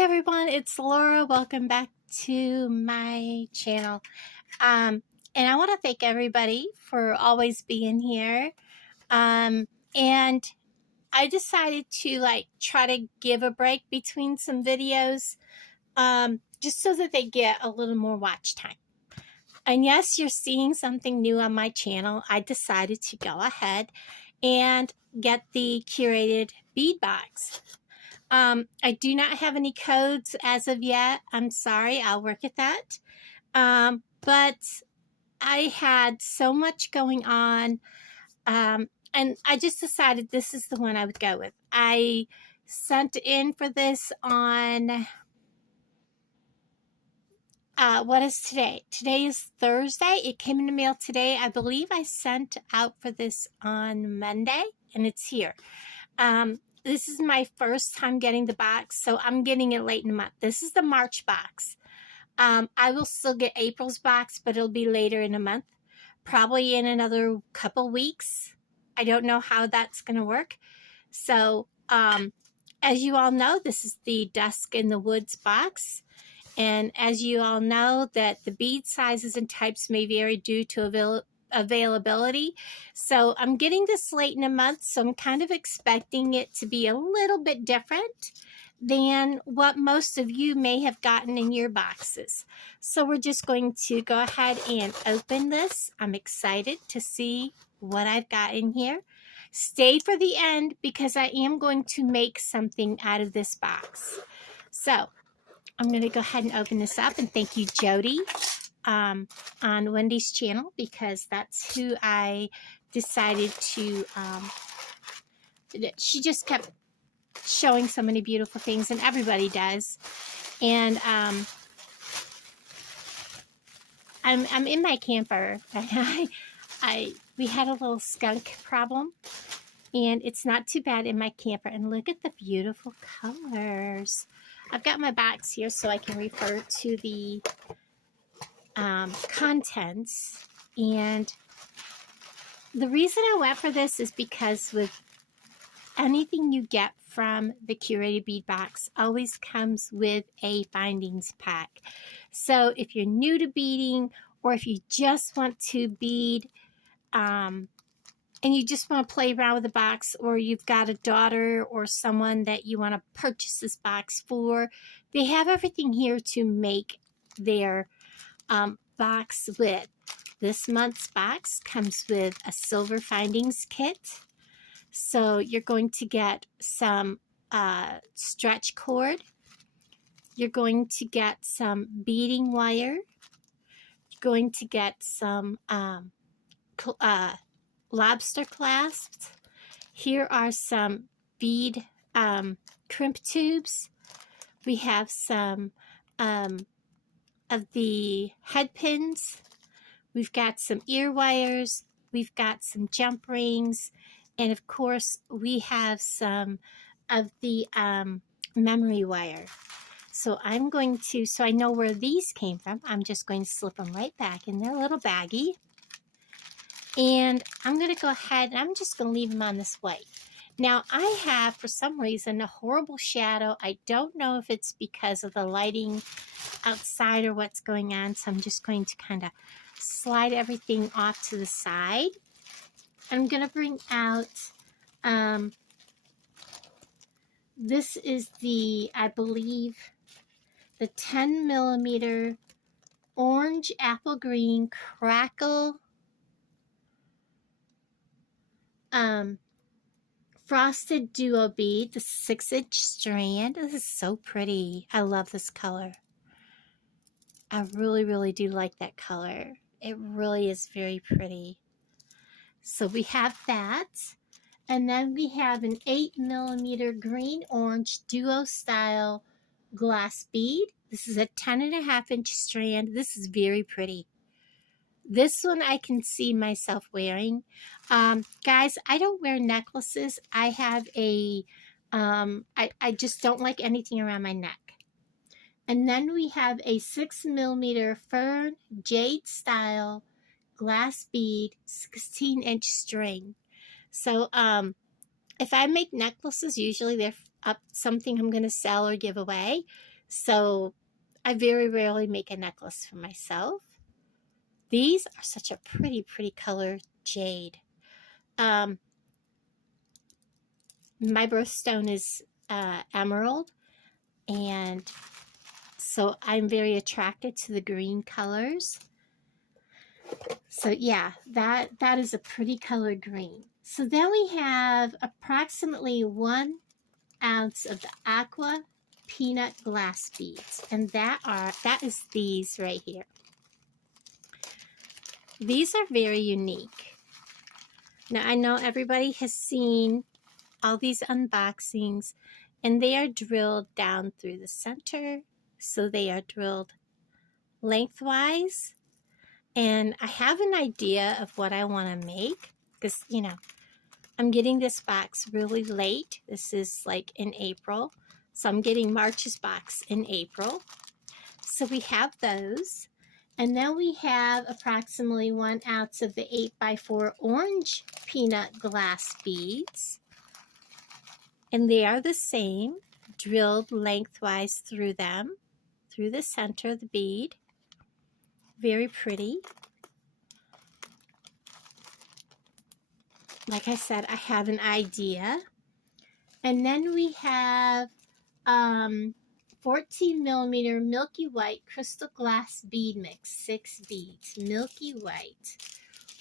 everyone, it's Laura. Welcome back to my channel. And I want to thank everybody for always being here. And I decided to try to give a break between some videos, just so that they get a little more watch time. And yes, you're seeing something new on my channel. I decided to go ahead and get the Curated bead box. I do not have any codes as of yet. I'm sorry, I'll work at that. But I had so much going on, and I just decided this is the one I would go with. I sent in for this on, what is today? Today is Thursday. It came in the mail today. I believe I sent out for this on Monday, and it's here. This is my first time getting the box, so I'm getting it late in the month. This is the March box. I will still get April's box, but it'll be later in the month, probably in another couple weeks. I don't know how that's going to work. So, as you all know, this is the Dusk in the Woods box. And as you all know, that the bead sizes and types may vary due to availability. So I'm getting this late in the month, so I'm kind of expecting it to be a little bit different than what most of you may have gotten in your boxes. So we're just going to go ahead and open this. I'm excited to see what I've got in here. Stay for the end because I am going to make something out of this box. So I'm going to go ahead and open this up, and thank you, Jody, on Wendy's channel, because that's who I decided to, she just kept showing so many beautiful things, and everybody does. And I'm in my camper, and we had a little skunk problem, and it's not too bad in my camper. And look at the beautiful colors. I've got my box here so I can refer to the contents. And the reason I went for this is because with anything you get from the Curated bead box always comes with a findings pack. So if you're new to beading, or if you just want to bead and you just want to play around with the box, or you've got a daughter or someone that you want to purchase this box for, they have everything here to make their box with. This month's box comes with a silver findings kit. So you're going to get some stretch cord. You're going to get some beading wire. You're going to get some lobster clasps. Here are some bead crimp tubes. We have some of the head pins. We've got some ear wires. We've got some jump rings. And of course, we have some of the memory wire. So I'm going to, so I know where these came from, I'm just going to slip them right back in their little baggie. And I'm going to go ahead and I'm just going to leave them on this white. Now, I have, for some reason, a horrible shadow. I don't know if it's because of the lighting outside or what's going on. So I'm just going to kind of slide everything off to the side. I'm going to bring out, this is the, I believe, the 10 millimeter orange apple green crackle frosted duo bead, the 6-inch strand. This is so pretty. I love this color. I really, really do like that color. It really is very pretty. So we have that. And then we have an 8 millimeter green orange duo style glass bead. This is a 10.5-inch strand. This is very pretty. This one I can see myself wearing. Guys, I don't wear necklaces. I have a, I just don't like anything around my neck. And then we have a 6 millimeter fern jade style glass bead, 16-inch string. So if I make necklaces, usually they're up something I'm going to sell or give away. So I very rarely make a necklace for myself. These are such a pretty, pretty color jade. My birthstone is emerald, and so I'm very attracted to the green colors. So yeah, that is a pretty color green. So then we have approximately 1 ounce of the aqua peanut glass beads, and that is these right here. These are very unique. Now I know everybody has seen all these unboxings, and they are drilled down through the center, so they are drilled lengthwise. And I have an idea of what I want to make, because you know, I'm getting this box really late. This is like in April, so I'm getting March's box in April. So we have those, and then we have approximately 1 ounce of the 8x4 orange peanut glass beads, and they are the same, drilled lengthwise through them, through the center of the bead. Very pretty. Like I said, I have an idea. And then we have 14 millimeter Milky White crystal glass bead mix, 6 beads, Milky White,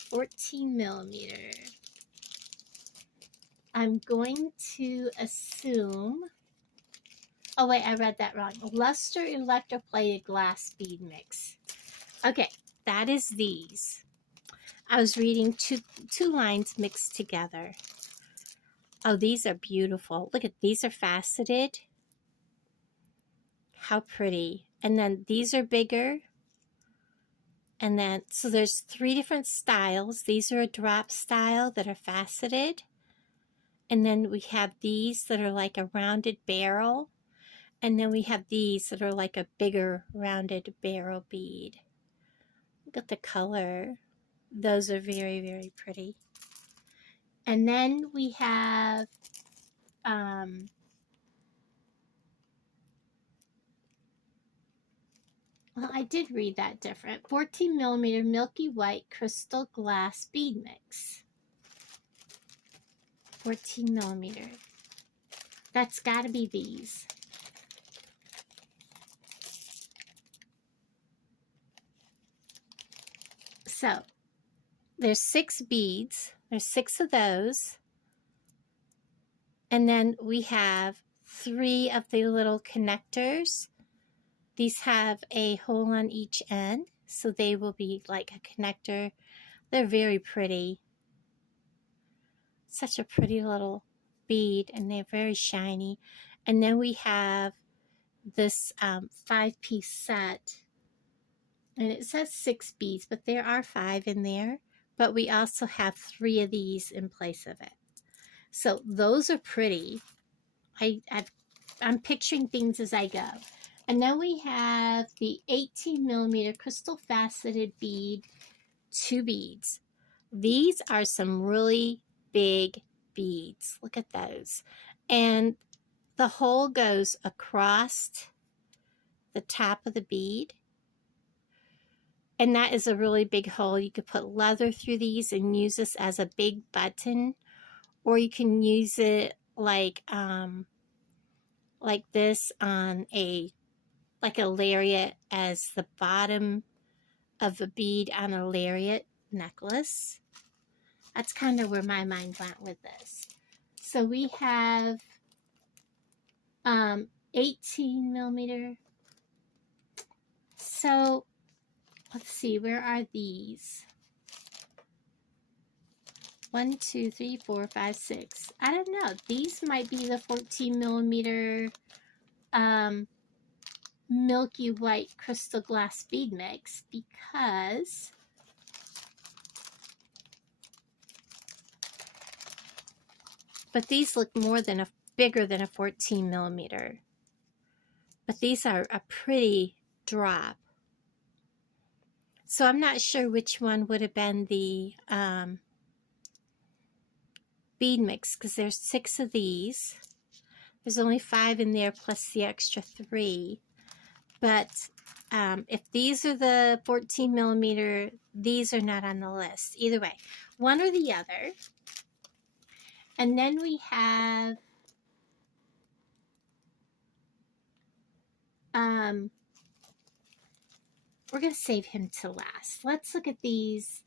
14 millimeter. I'm going to assume, oh wait, I read that wrong. Luster electroplated glass bead mix. Okay, that is these. I was reading two lines mixed together. Oh, these are beautiful. Look at these are faceted. How pretty. And then these are bigger. And then, so there's 3 different styles. These are a drop style that are faceted. And then we have these that are like a rounded barrel. And then we have these that are like a bigger rounded barrel bead. Look at the color. Those are very, very pretty. And then we have well, I did read that different. 14 millimeter Milky White crystal glass bead mix. 14 millimeter. That's got to be these. So there's 6 beads. There's 6 of those. And then we have 3 of the little connectors. These have a hole on each end, so they will be like a connector. They're very pretty. Such a pretty little bead, and they're very shiny. And then we have this 5-piece set, and it says 6 beads, but there are 5 in there. But we also have 3 of these in place of it. So those are pretty. I'm picturing things as I go. And then we have the 18 millimeter crystal faceted bead, 2 beads. These are some really big beads. Look at those. And the hole goes across the top of the bead. And that is a really big hole. You could put leather through these and use this as a big button, or you can use it like this on a lariat as the bottom of a bead on a lariat necklace. That's kind of where my mind went with this. So we have 18 millimeter. So let's see, where are these? 1, 2, 3, 4, 5, 6. I don't know. These might be the 14 millimeter Milky White crystal glass bead mix, because but these look bigger than a 14 millimeter. But these are a pretty drop. So I'm not sure which one would have been the bead mix, because there's 6 of these. There's only 5 in there plus the extra 3. But if these are the 14 millimeter, these are not on the list. Either way, one or the other. And then we have we're going to save him to last. Let's look at these.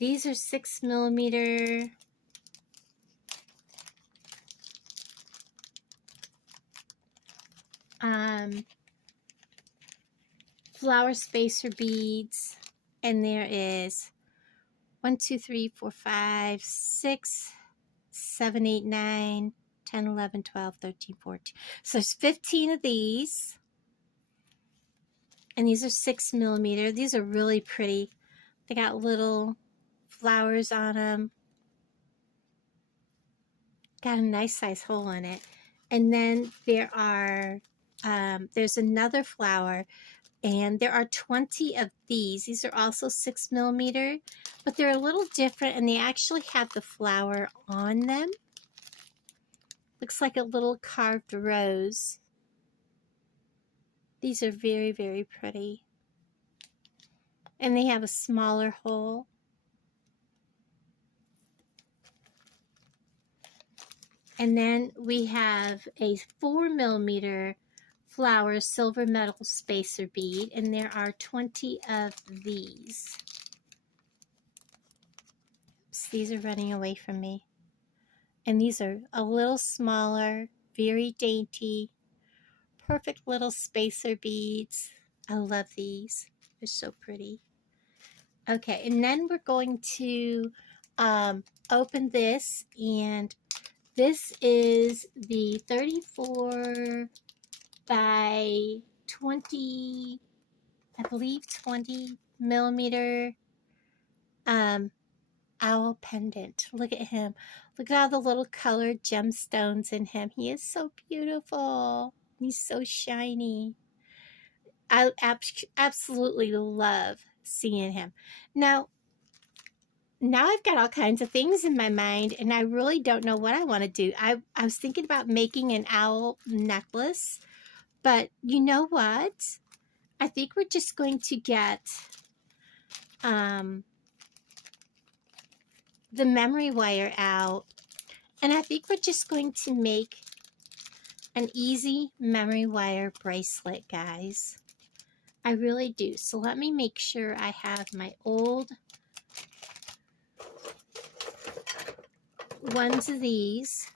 These are 6 millimeter. Flower spacer beads. And there is 1, 2, 3, 4, 5, 6, 7, 8, 9, 10, 11, 12, 13, 14. So there's 15 of these. And these are 6 millimeter. These are really pretty. They got little flowers on them. Got a nice size hole in it. And then there are, there's another flower, and there are 20 of these. These are also 6 millimeter, but they're a little different, and they actually have the flower on them. Looks like a little carved rose. These are very, very pretty. And they have a smaller hole. And then we have a 4 millimeter flower silver metal spacer bead, and there are 20 of these. Oops, these are running away from me. And these are a little smaller, very dainty, perfect little spacer beads. I love these. They're so pretty. Okay, and then we're going to open this, and this is the 34 by 20, I believe 20 millimeter owl pendant. Look at him. Look at all the little colored gemstones in him. He is so beautiful. He's so shiny. I absolutely love seeing him. Now I've got all kinds of things in my mind, and I really don't know what I want to do. I was thinking about making an owl necklace, but you know what? I think we're just going to get the memory wire out, and I think we're just going to make an easy memory wire bracelet, guys. I really do. So let me make sure I have my old ones of these,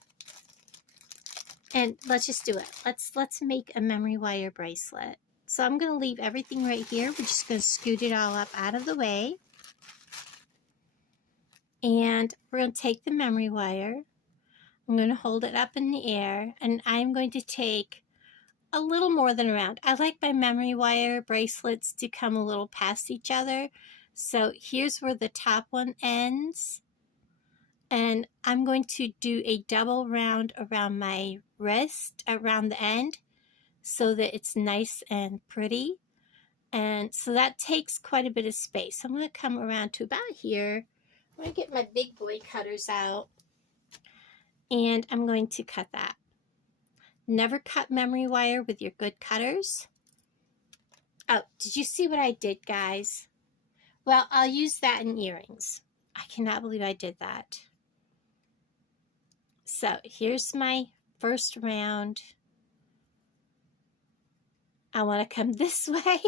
and let's just do it. Let's make a memory wire bracelet. So I'm going to leave everything right here. We're just going to scoot it all up out of the way. And we're going to take the memory wire. I'm going to hold it up in the air, and I'm going to take a little more than a round. I like my memory wire bracelets to come a little past each other. So here's where the top one ends. And I'm going to do a double round around my wrist, around the end, so that it's nice and pretty. And so that takes quite a bit of space. I'm going to come around to about here. I'm going to get my big boy cutters out, and I'm going to cut that. Never cut memory wire with your good cutters. Oh, did you see what I did, guys? Well, I'll use that in earrings. I cannot believe I did that. So here's my first round. I want to come this way.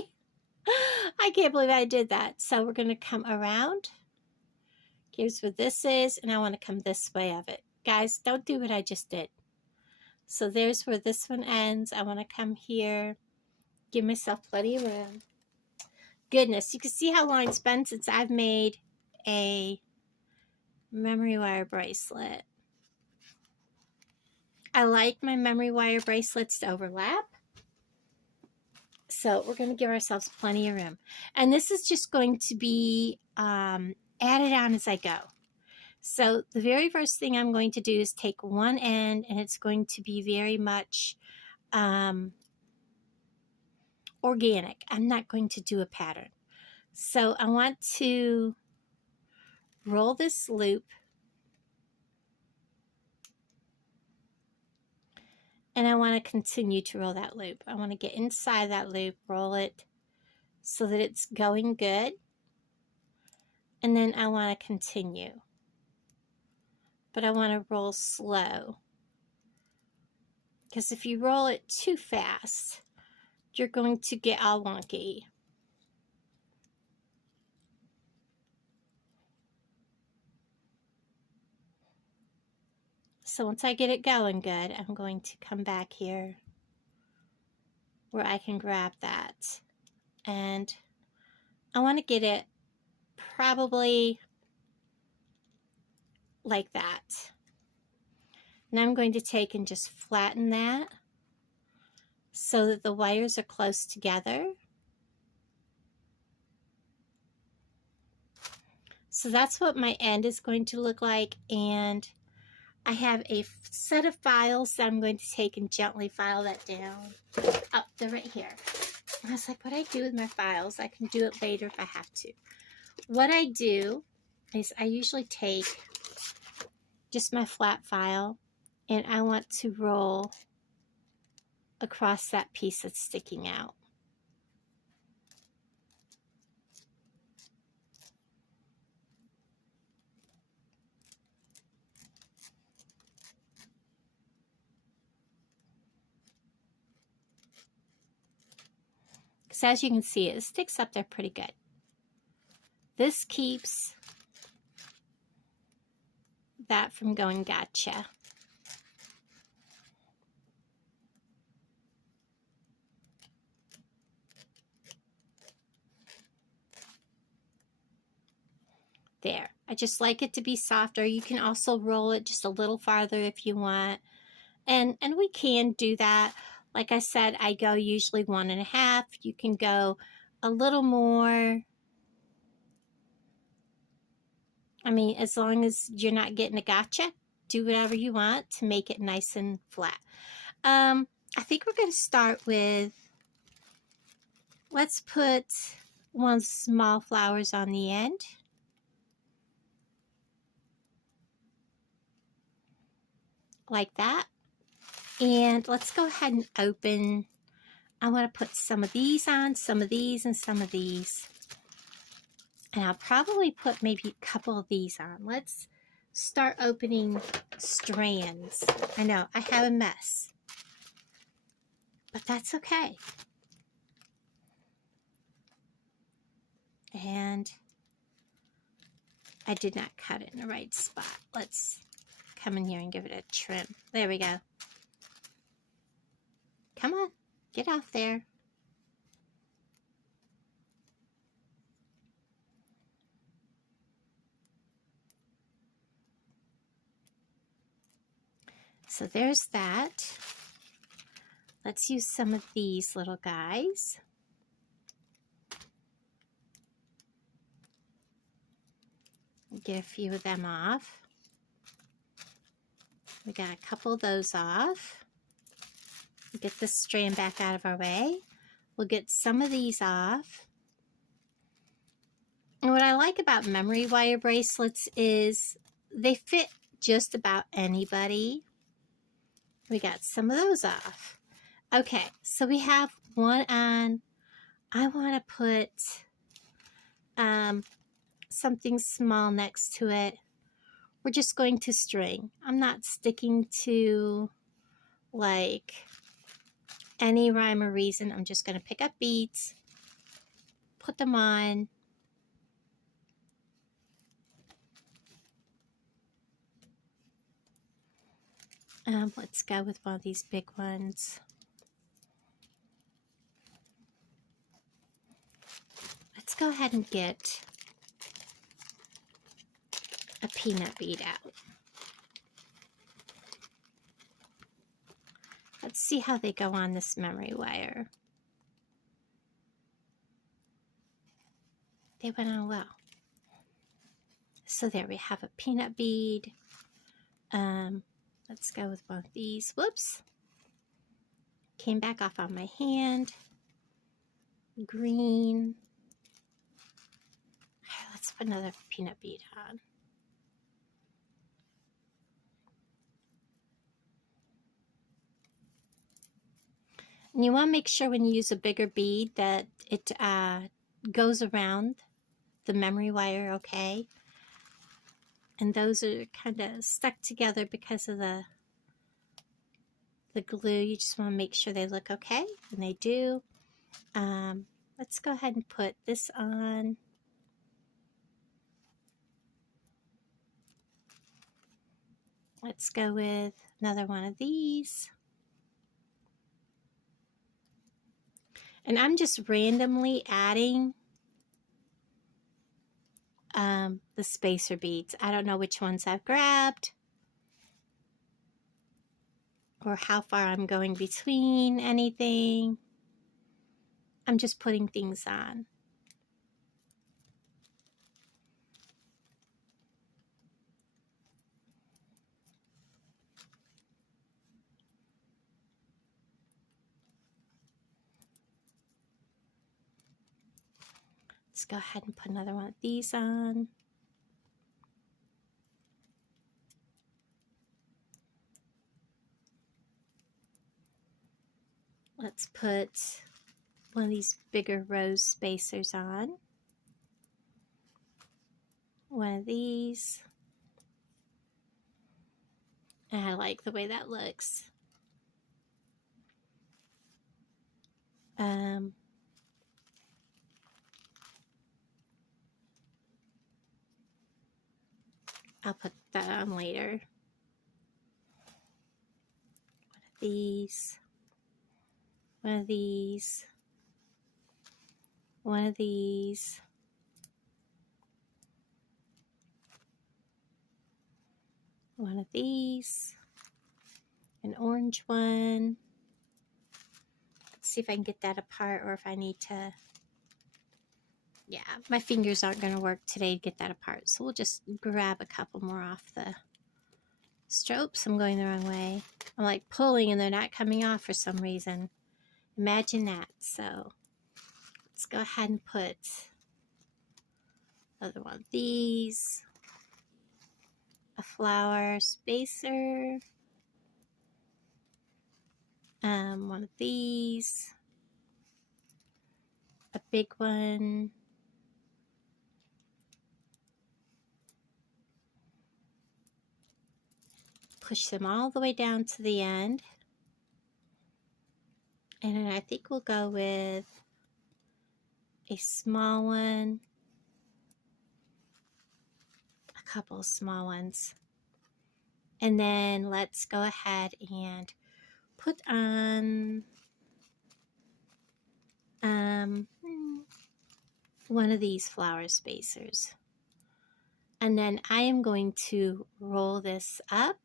I can't believe I did that. So we're going to come around. Here's where this is, and I want to come this way of it. Guys, don't do what I just did. So there's where this one ends. I want to come here. Give myself plenty of room. Goodness, you can see how long it's been since I've made a memory wire bracelet. I like my memory wire bracelets to overlap. So we're going to give ourselves plenty of room. And this is just going to be added on as I go. So the very first thing I'm going to do is take one end, and it's going to be very much organic. I'm not going to do a pattern. So I want to roll this loop, And I want to continue to roll that loop. I want to get inside that loop, roll it so that it's going good. And then I want to continue. But I want to roll slow. Because if you roll it too fast, you're going to get all wonky. So once I get it going good, I'm going to come back here where I can grab that. And I want to get it probably like that. Now I'm going to take and just flatten that so that the wires are close together. So that's what my end is going to look like, and I have a set of files that I'm going to take and gently file that down. Oh, they're right here. I was like, what do I do with my files? I can do it later if I have to. What I do is I usually take just my flat file and I want to roll across that piece that's sticking out. Because as you can see, it sticks up there pretty good. This keeps that from going gotcha. There. I just like it to be softer. You can also roll it just a little farther if you want. And we can do that. Like I said, I go usually 1.5. You can go a little more. I mean, as long as you're not getting a gotcha, do whatever you want to make it nice and flat. I think we're going to start with, let's put one small flowers on the end. Like that. And let's go ahead and open. I want to put some of these on, some of these, and some of these. And I'll probably put maybe a couple of these on. Let's start opening strands. I know, I have a mess. But that's okay. And I did not cut it in the right spot. Let's come in here and give it a trim. There we go. Come on, get off there. So there's that. Let's use some of these little guys. Get a few of them off. We got a couple of those off. Get this strand back out of our way. We'll get some of these off. And what I like about memory wire bracelets is they fit just about anybody. We got some of those off. Okay, so we have one on. I want to put something small next to it. We're just going to string. I'm not sticking to like any rhyme or reason. I'm just going to pick up beads, put them on. Let's go with one of these big ones. Let's go ahead and get a peanut bead out. Let's see how they go on this memory wire. They went on well. So there we have a peanut bead. Let's go with one of these. Whoops. Came back off on my hand. Green. Let's put another peanut bead on. And you want to make sure when you use a bigger bead that it goes around the memory wire okay. And those are kind of stuck together because of the glue. You just want to make sure they look okay, and they do. Let's go ahead and put this on. Let's go with another one of these. And I'm just randomly adding the spacer beads. I don't know which ones I've grabbed or how far I'm going between anything. I'm just putting things on. Let's go ahead and put another one of these on. Let's put one of these bigger rose spacers on. One of these. And I like the way that looks. I'll put that on later. One of these. One of these. One of these. One of these. An orange one. Let's see if I can get that apart, or if I need to. Yeah, my fingers aren't going to work today to get that apart. So we'll just grab a couple more off the strokes. I'm going the wrong way. I'm like pulling and they're not coming off for some reason. Imagine that. So let's go ahead and put another one of these. A flower spacer. One of these. A big one. Push them all the way down to the end. And then I think we'll go with a small one. A couple of small ones. And then let's go ahead and put on one of these flower spacers. And then I am going to roll this up.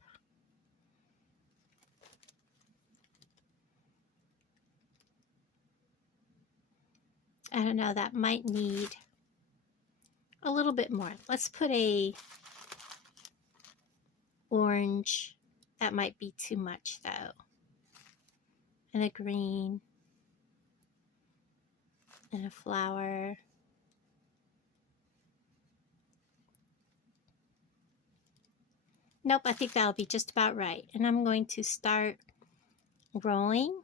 I don't know, that might need a little bit more. Let's put a orange. That might be too much though. And a green. And a flower. Nope, I think that'll be just about right. And I'm going to start rolling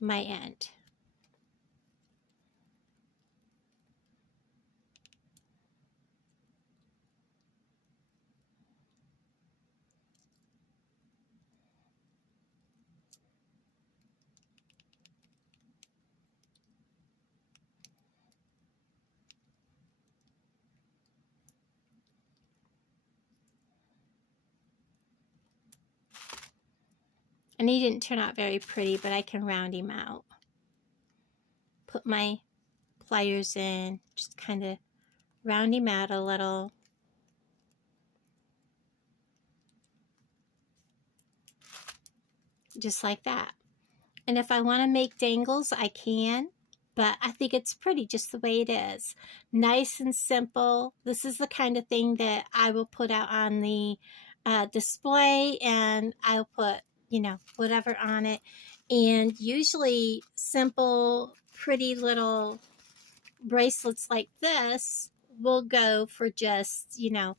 my end. And he didn't turn out very pretty, but I can round him out. Put my pliers in, just kind of round him out a little. Just like that. And if I want to make dangles, I can. But I think it's pretty just the way it is. Nice and simple. This is the kind of thing that I will put out on the display. And I'll put, you know, whatever on it. And usually simple, pretty little bracelets like this will go for just, you know,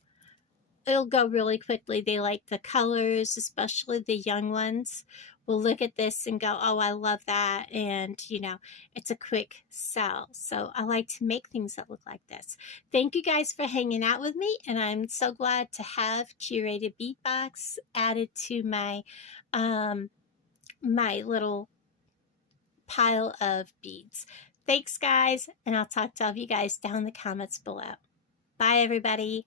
it'll go really quickly. They like the colors, especially the young ones will look at this and go, oh, I love that. And, you know, it's a quick sell. So I like to make things that look like this. Thank you guys for hanging out with me. And I'm so glad to have Curated Bead Box added to my, my little pile of beads. Thanks, guys. And I'll talk to all of you guys down in the comments below. Bye, everybody.